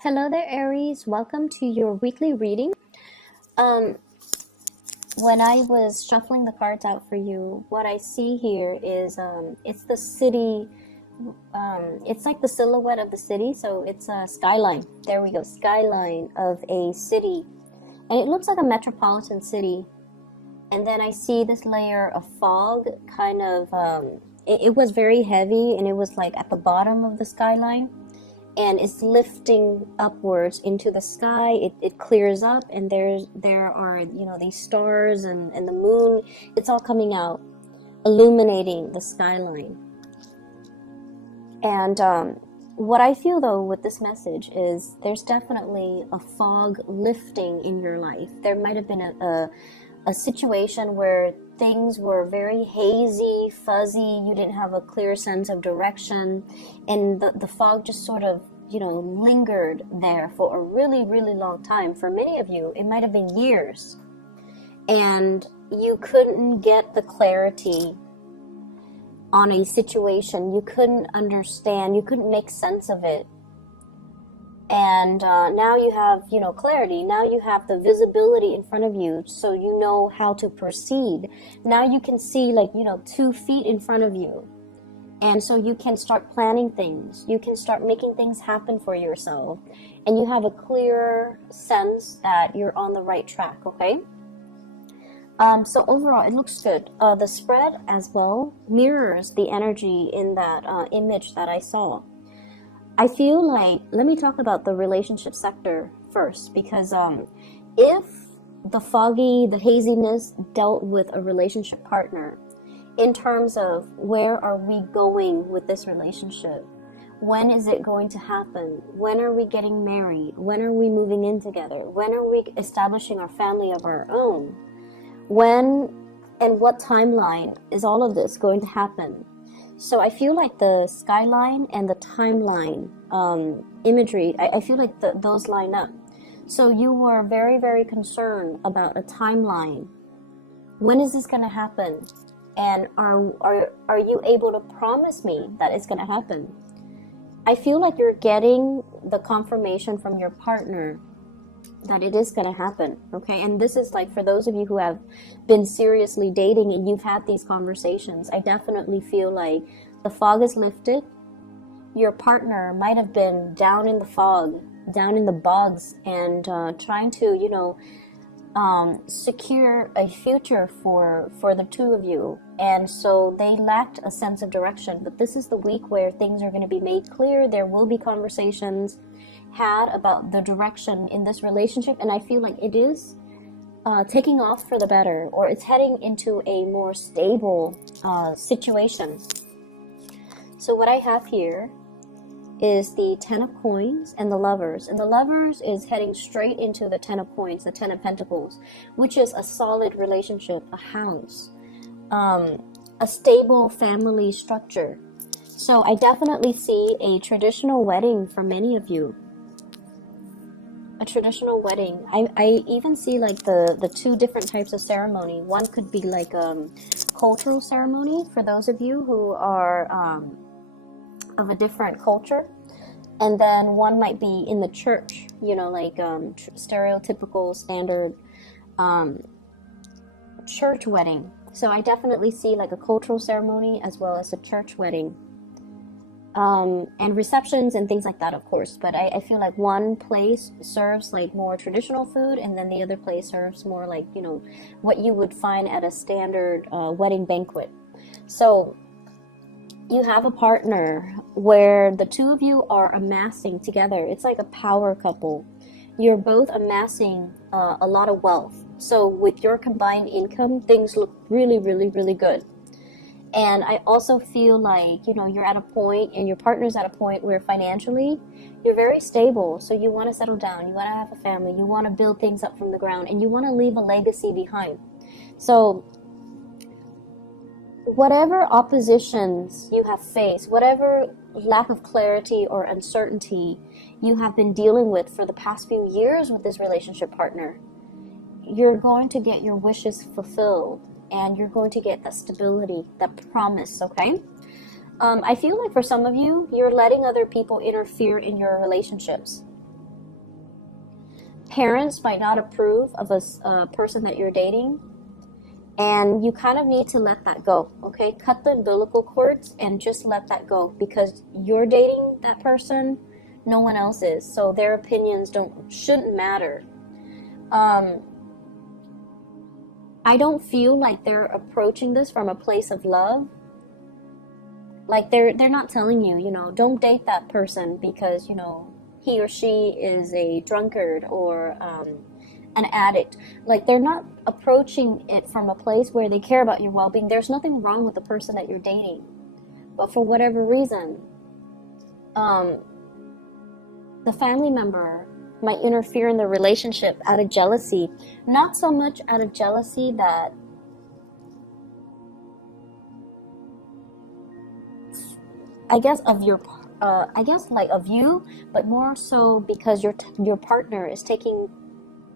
Hello there, Aries. Welcome to your weekly reading. Um, when I was shuffling the cards out for you, what I see here is it's the city. It's like the silhouette of the city, so it's a skyline. There we go, skyline of a city, and it looks like a metropolitan city. And then I see this layer of fog, kind of. It was very heavy, and it was like at the bottom of the skyline. And it's lifting upwards into the sky. It clears up, and there are these stars and the moon. It's all coming out, illuminating the skyline. And what I feel though with this message is there's definitely a fog lifting in your life. There might have been a situation where things were very hazy, fuzzy, you didn't have a clear sense of direction, and the fog just sort of, lingered there for a really, really long time. For many of you, it might have been years, and you couldn't get the clarity on a situation. You couldn't understand, you couldn't make sense of it. And now you have, clarity. Now you have the visibility in front of you, so you know how to proceed. Now you can see 2 feet in front of you. And so you can start planning things. You can start making things happen for yourself. And you have a clear sense that you're on the right track, okay? So overall, it looks good. The spread as well mirrors the energy in that image that I saw. I feel like, let me talk about the relationship sector first, because if the haziness dealt with a relationship partner, in terms of where are we going with this relationship? When is it going to happen? When are we getting married? When are we moving in together? When are we establishing our family of our own? When and what timeline is all of this going to happen? So I feel like the skyline and the timeline imagery, I feel like those line up. So you were very, very concerned about a timeline. When is this going to happen? And are you able to promise me that it's going to happen? I feel like you're getting the confirmation from your partner that it is going to happen, okay? And this is like for those of you who have been seriously dating and you've had these conversations, I definitely feel like the fog is lifted. Your partner might have been down in the fog, down in the bogs, and trying to, secure a future for the two of you. And so they lacked a sense of direction. But this is the week where things are going to be made clear. There will be conversations had about the direction in this relationship, and I feel like it is taking off for the better, or it's heading into a more stable situation. So what I have here is the 10 of coins and the lovers, and the lovers is heading straight into the 10 of coins, the 10 of pentacles, which is a solid relationship, a house, a stable family structure. So I definitely see a traditional wedding for many of you. A traditional wedding. I even see like the 2 different types of ceremony. One could be like cultural ceremony for those of you who are of a different culture, and then one might be in the church, stereotypical standard church wedding. So I definitely see like a cultural ceremony as well as a church wedding. And receptions and things like that, of course. But I feel like one place serves like more traditional food, and then the other place serves more like, what you would find at a standard wedding banquet. So you have a partner where the two of you are amassing together. It's like a power couple. You're both amassing a lot of wealth. So with your combined income, things look really, really, really good. And I also feel like, you're at a point, and your partner's at a point where financially you're very stable. So you want to settle down, you want to have a family, you want to build things up from the ground, and you want to leave a legacy behind. So whatever oppositions you have faced, whatever lack of clarity or uncertainty you have been dealing with for the past few years with this relationship partner, you're going to get your wishes fulfilled. And you're going to get that stability, that promise, okay? I feel like for some of you, you're letting other people interfere in your relationships. Parents might not approve of a person that you're dating, and you kind of need to let that go, okay? Cut the umbilical cords and just let that go, because you're dating that person, no one else is, so their opinions shouldn't matter. I don't feel like they're approaching this from a place of love. Like they're not telling you, you know, don't date that person because, you know, he or she is a drunkard or an addict. Like they're not approaching it from a place where they care about your well-being. There's nothing wrong with the person that you're dating, but for whatever reason, the family member might interfere in the relationship out of jealousy. Not so much out of jealousy that I guess of your like of you, but more so because your partner is taking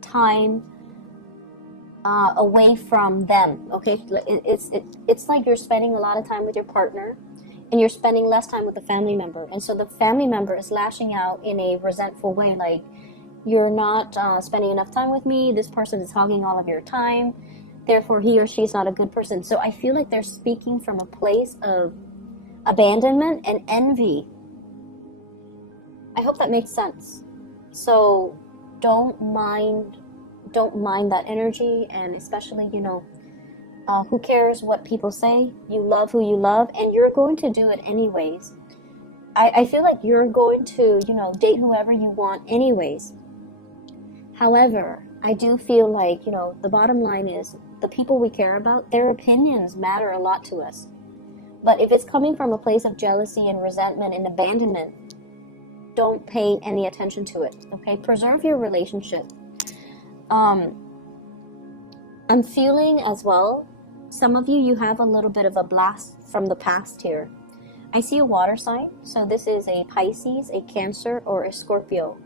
time away from them. Okay, it's like you're spending a lot of time with your partner and you're spending less time with the family member, and so the family member is lashing out in a resentful way, like, you're not spending enough time with me, this person is hogging all of your time, therefore he or she is not a good person. So I feel like they're speaking from a place of abandonment and envy. I hope that makes sense. So don't mind that energy, and especially, you know, who cares what people say? You love who you love, and you're going to do it anyways. I feel like you're going to, you know, date whoever you want anyways. However, I do feel like, you know, the bottom line is the people we care about, their opinions matter a lot to us. But if it's coming from a place of jealousy and resentment and abandonment, don't pay any attention to it, okay? Preserve your relationship. I'm feeling as well, some of you have a little bit of a blast from the past here. I see a water sign, so this is a Pisces, a Cancer, or a Scorpio.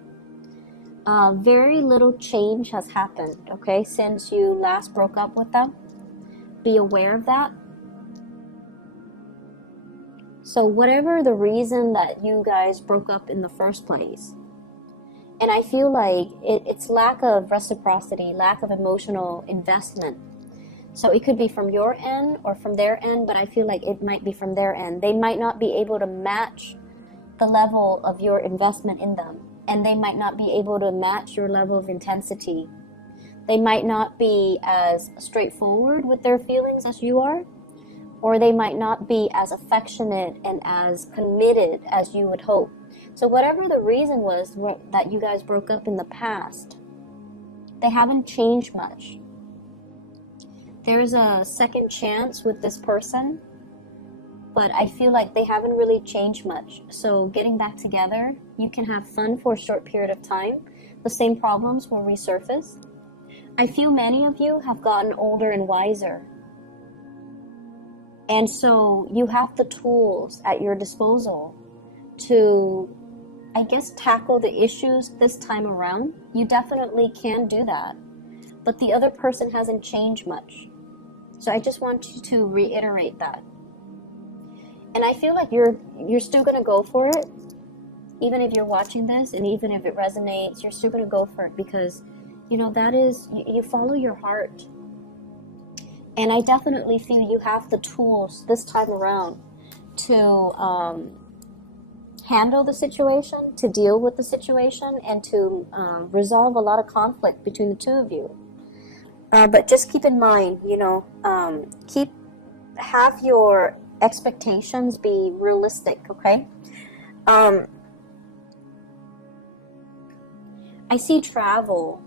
Very little change has happened, okay, since you last broke up with them. Be aware of that. So whatever the reason that you guys broke up in the first place, and I feel like it's lack of reciprocity, lack of emotional investment. So it could be from your end or from their end, but I feel like it might be from their end. They might not be able to match the level of your investment in them, and they might not be able to match your level of intensity. They might not be as straightforward with their feelings as you are, or they might not be as affectionate and as committed as you would hope. So whatever the reason was that you guys broke up in the past, they haven't changed much. There's a second chance with this person, but I feel like they haven't really changed much. So getting back together, you can have fun for a short period of time. The same problems will resurface. I feel many of you have gotten older and wiser. And so you have the tools at your disposal to, I guess, tackle the issues this time around. You definitely can do that. But the other person hasn't changed much. So I just want you to reiterate that. And I feel like you're still going to go for it. Even if you're watching this and even if it resonates, you're still going to go for it because, you know, that is, you follow your heart. And I definitely feel you have the tools this time around to handle the situation, to deal with the situation, and to resolve a lot of conflict between the two of you. But just keep in mind, you know, have your expectations be realistic, okay? I see travel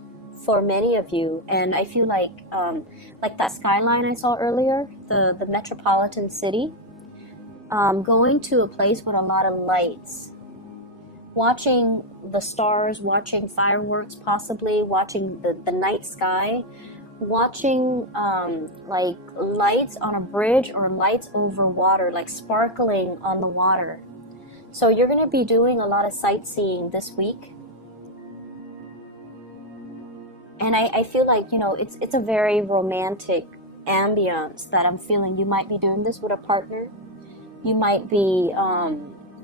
for many of you, and I feel like that skyline I saw earlier, the metropolitan city, going to a place with a lot of lights, watching the stars, watching fireworks, possibly watching the night sky, watching like lights on a bridge or lights over water, like sparkling on the water. So you're going to be doing a lot of sightseeing this week. And I feel like, you know, it's a very romantic ambience that I'm feeling. You might be doing this with a partner. You might be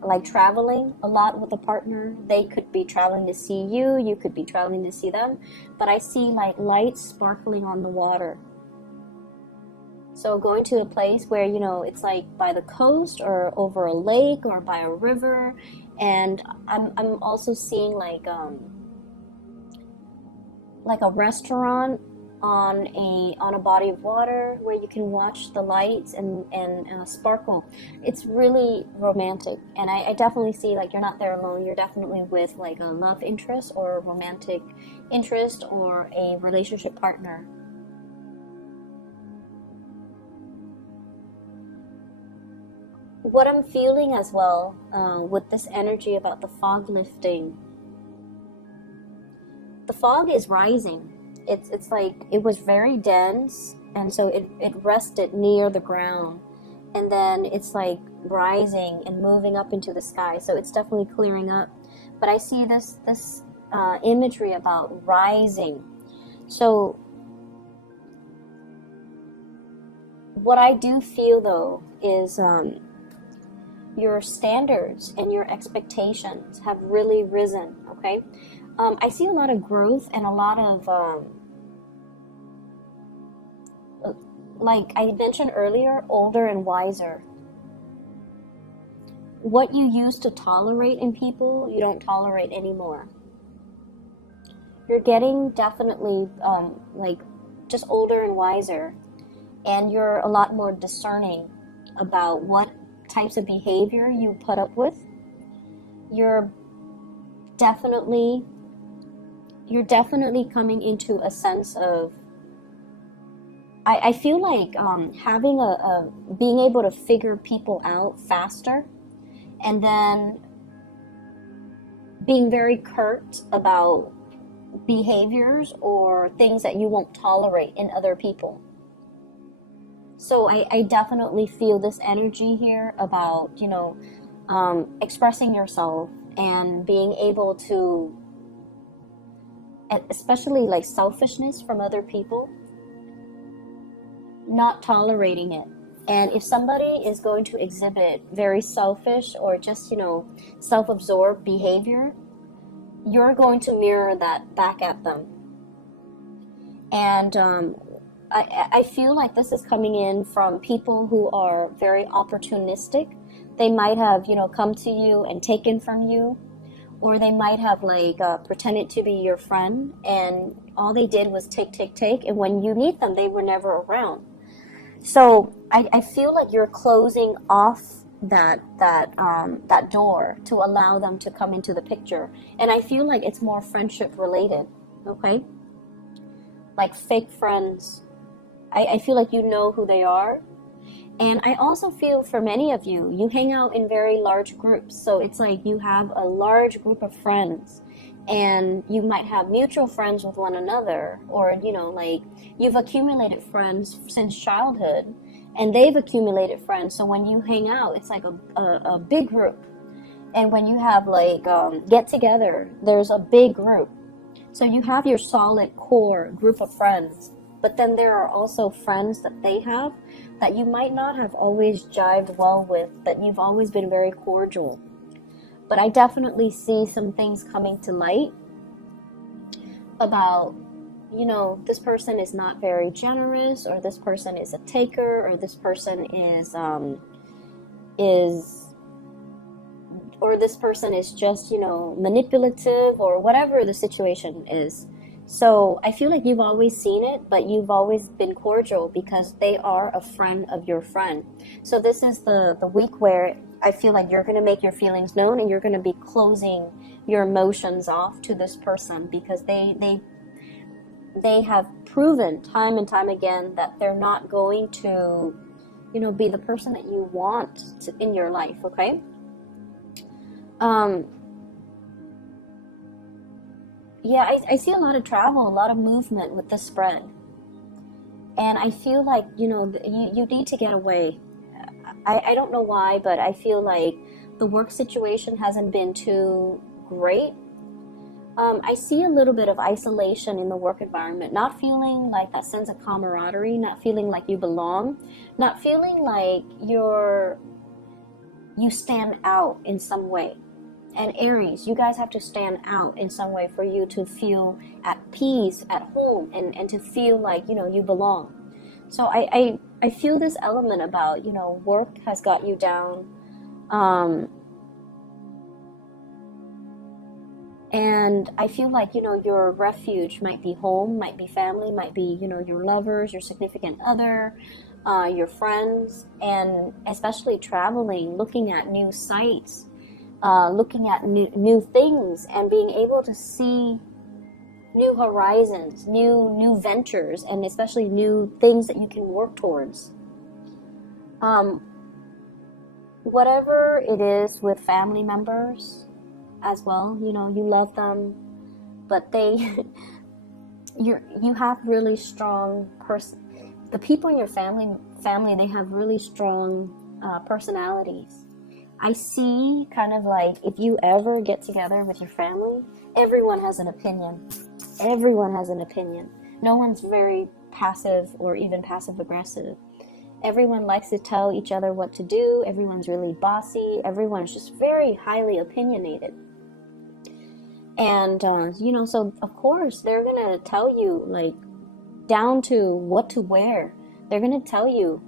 like traveling a lot with a partner. They could be traveling to see you, you could be traveling to see them, but I see like lights sparkling on the water. So going to a place where, you know, it's like by the coast or over a lake or by a river. And I'm also seeing like a restaurant on a body of water where you can watch the lights and sparkle. It's really romantic, and I definitely see like you're not there alone. You're definitely with like a love interest or a romantic interest or a relationship partner. What I'm feeling as well with this energy about the fog lifting, the fog is rising. It's like it was very dense, and so it rested near the ground, and then it's like rising and moving up into the sky. So it's definitely clearing up. But I see this imagery about rising. So what I do feel though is your standards and your expectations have really risen. Okay. I see a lot of growth and a lot of, like I mentioned earlier, older and wiser. What you used to tolerate in people, you don't tolerate anymore. You're getting definitely like just older and wiser, and you're a lot more discerning about what types of behavior you put up with. You're definitely coming into a sense of, I feel like having being able to figure people out faster, and then being very curt about behaviors or things that you won't tolerate in other people. So I definitely feel this energy here about, you know, expressing yourself and being able to, especially like selfishness from other people, not tolerating it. And if somebody is going to exhibit very selfish or just, you know, self-absorbed behavior, you're going to mirror that back at them. And I feel like this is coming in from people who are very opportunistic. They might have, you know, come to you and taken from you, or they might have like pretended to be your friend, and all they did was take, and when you need them, they were never around. So I feel like you're closing off that door to allow them to come into the picture, and I feel like it's more friendship related. Okay, like fake friends. I feel like you know who they are. And I also feel for many of you, you hang out in very large groups. So it's like you have a large group of friends, and you might have mutual friends with one another, or, you know, like you've accumulated friends since childhood, and they've accumulated friends. So when you hang out, it's like a big group. And when you have like get together, there's a big group. So you have your solid core group of friends. But then there are also friends that they have that you might not have always jived well with, but you've always been very cordial. But I definitely see some things coming to light about, you know, this person is not very generous, or this person is a taker, or this person is or this person is just, you know, manipulative, or whatever the situation is. So I feel like you've always seen it, but you've always been cordial because they are a friend of your friend. So this is the week where I feel like you're going to make your feelings known, and you're going to be closing your emotions off to this person, because they have proven time and time again that they're not going to, you know, be the person that you want in your life. Okay. Yeah, I see a lot of travel, a lot of movement with this spread. And I feel like, you know, you need to get away. I don't know why, but I feel like the work situation hasn't been too great. I see a little bit of isolation in the work environment, not feeling like that sense of camaraderie, not feeling like you belong, not feeling like you're you stand out in some way. And Aries, you guys have to stand out in some way for you to feel at peace, at home, and to feel like, you belong. So I feel this element about, work has got you down. And I feel like, your refuge might be home, might be family, might be, your lovers, your significant other, your friends, and especially traveling, looking at new sights, looking at new things, and being able to see new horizons, new ventures, and especially new things that you can work towards. Whatever it is with family members as well, you love them, but you have really strong the people in your family, they have really strong personalities. I see kind of like, if you ever get together with your family, everyone has an opinion. Everyone has an opinion. No one's very passive or even passive aggressive. Everyone likes to tell each other what to do. Everyone's really bossy. Everyone's just very highly opinionated. And, so of course they're going to tell you, like, down to what to wear. They're going to tell you,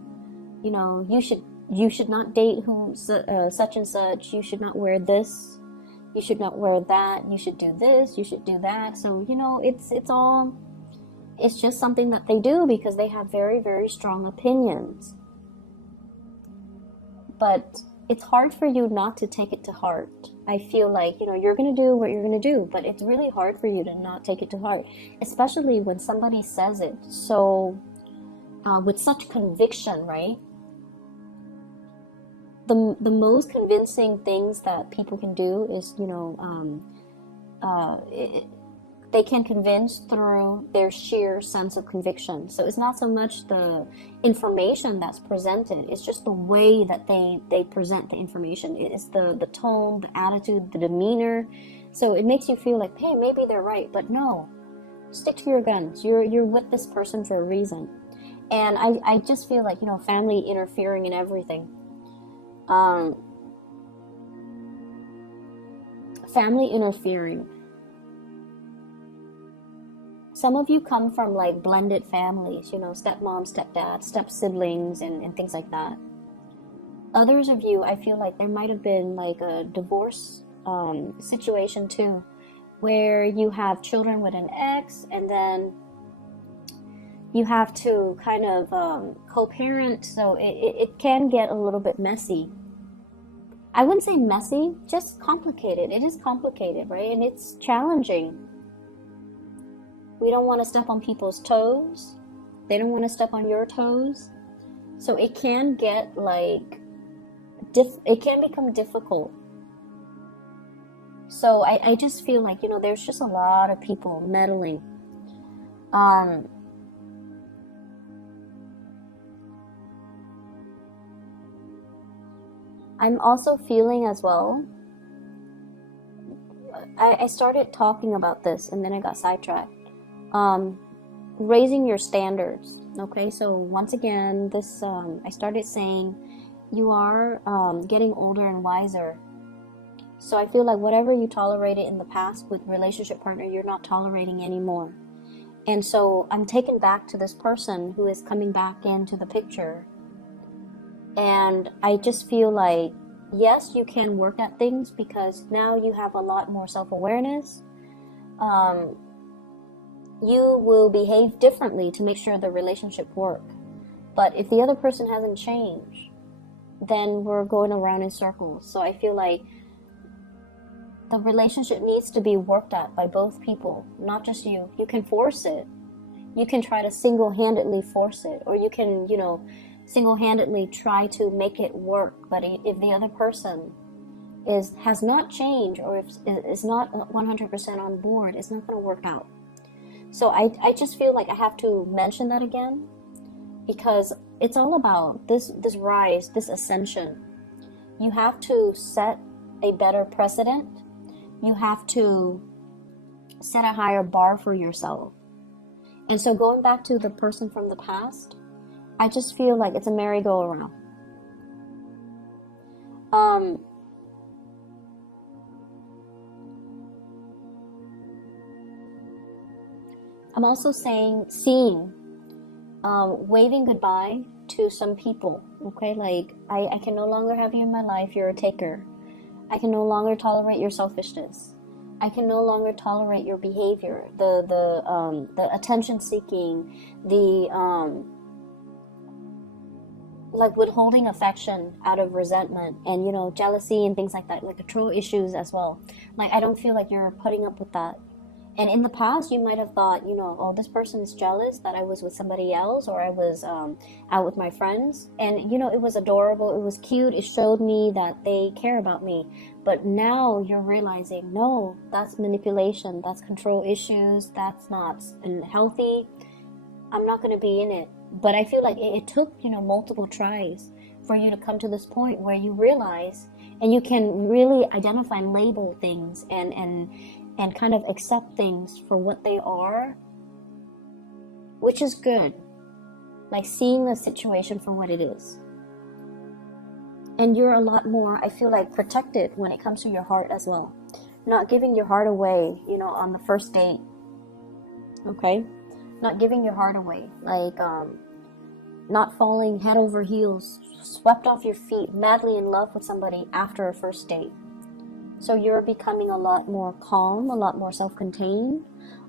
you should not date such and such. You should not wear this. You should not wear that. You should do this. You should do that. So, it's just something that they do because they have very, very strong opinions. But it's hard for you not to take it to heart. I feel like, you're going to do what you're going to do, but it's really hard for you to not take it to heart, especially when somebody says it so with such conviction, right? The most convincing things that people can do is, they can convince through their sheer sense of conviction. So it's not so much the information that's presented, it's just the way that they present the information. It's the tone, the attitude, the demeanor. So it makes you feel like, hey, maybe they're right, but no. Stick to your guns. You're with this person for a reason. And I just feel like, family interfering in everything. Family interfering. Some of you come from like blended families, stepmom, stepdad, step siblings, and things like that. Others of you, I feel like there might have been like a divorce situation too, where you have children with an ex, and then you have to kind of co-parent, so it can get a little bit messy. I wouldn't say messy, just complicated. It is complicated, right? And it's challenging. We don't want to step on people's toes. They don't want to step on your toes. So it can get like, it can become difficult. So I just feel like, there's just a lot of people meddling. I'm also feeling as well, I started talking about this and then I got sidetracked. Raising your standards. Okay, so once again, this I started saying you are getting older and wiser. So I feel like whatever you tolerated in the past with relationship partner, you're not tolerating anymore. And so I'm taken back to this person who is coming back into the picture. And I just feel like, yes, you can work at things because now you have a lot more self-awareness. You will behave differently to make sure the relationship works. But if the other person hasn't changed, then we're going around in circles. So I feel like the relationship needs to be worked at by both people, not just you. You can force it. You can try to single-handedly force it, or you can, single-handedly try to make it work. But if the other person has not changed, or is not 100% on board, it's not going to work out. So I just feel like I have to mention that again, because it's all about this rise, this ascension. You have to set a better precedent. You have to set a higher bar for yourself. And so going back to the person from the past, I just feel like it's a merry-go-round. Um, I'm also seeing, waving goodbye to some people. Okay, like I can no longer have you in my life. You're a taker. I can no longer tolerate your selfishness. I can no longer tolerate your behavior, the attention seeking, the like withholding affection out of resentment, and jealousy and things like that, like control issues as well. Like I don't feel like you're putting up with that. And in the past, you might have thought, oh, this person is jealous that I was with somebody else, or I was out with my friends. And, it was adorable. It was cute. It showed me that they care about me. But now you're realizing, no, that's manipulation. That's control issues. That's not healthy. I'm not going to be in it. But I feel like it took, multiple tries for you to come to this point where you realize, and you can really identify and label things and kind of accept things for what they are, which is good. Like seeing the situation for what it is. And you're a lot more, I feel like, protected when it comes to your heart as well. Not giving your heart away, on the first date. Okay? Not giving your heart away. Like, not falling head over heels, swept off your feet, madly in love with somebody after a first date. So you're becoming a lot more calm, a lot more self-contained,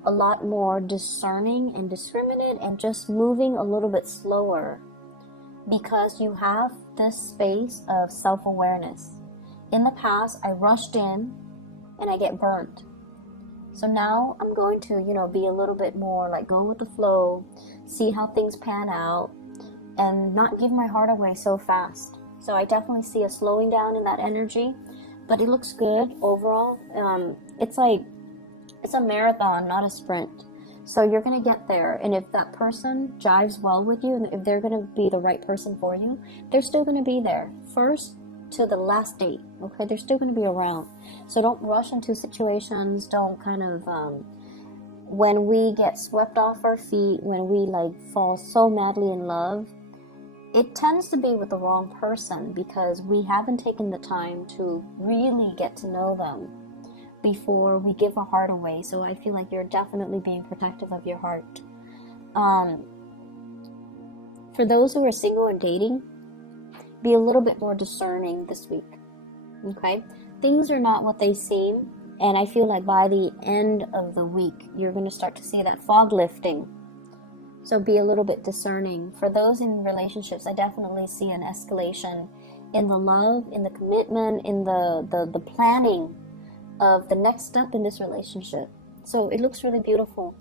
a lot more discerning and discriminate, and just moving a little bit slower because you have this space of self-awareness. In the past, I rushed in and I get burnt. So now I'm going to, be a little bit more like go with the flow, see how things pan out, and not give my heart away so fast. So I definitely see a slowing down in that energy. But it looks good overall. It's a marathon, not a sprint. So you're going to get there. And if that person jives well with you, and if they're going to be the right person for you, they're still going to be there. First to the last date, okay? They're still going to be around. So don't rush into situations. Don't kind of, when we get swept off our feet, when we fall so madly in love, it tends to be with the wrong person because we haven't taken the time to really get to know them before we give our heart away. So I feel like you're definitely being protective of your heart. For those who are single and dating, be a little bit more discerning this week. Okay? Things are not what they seem. And I feel like by the end of the week, you're going to start to see that fog lifting. So be a little bit discerning. For those in relationships, I definitely see an escalation in the love, in the commitment, in the planning of the next step in this relationship. So it looks really beautiful.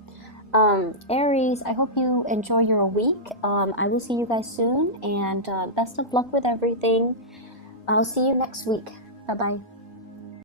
Aries, I hope you enjoy your week. I will see you guys soon, and best of luck with everything. I'll see you next week. Bye-bye.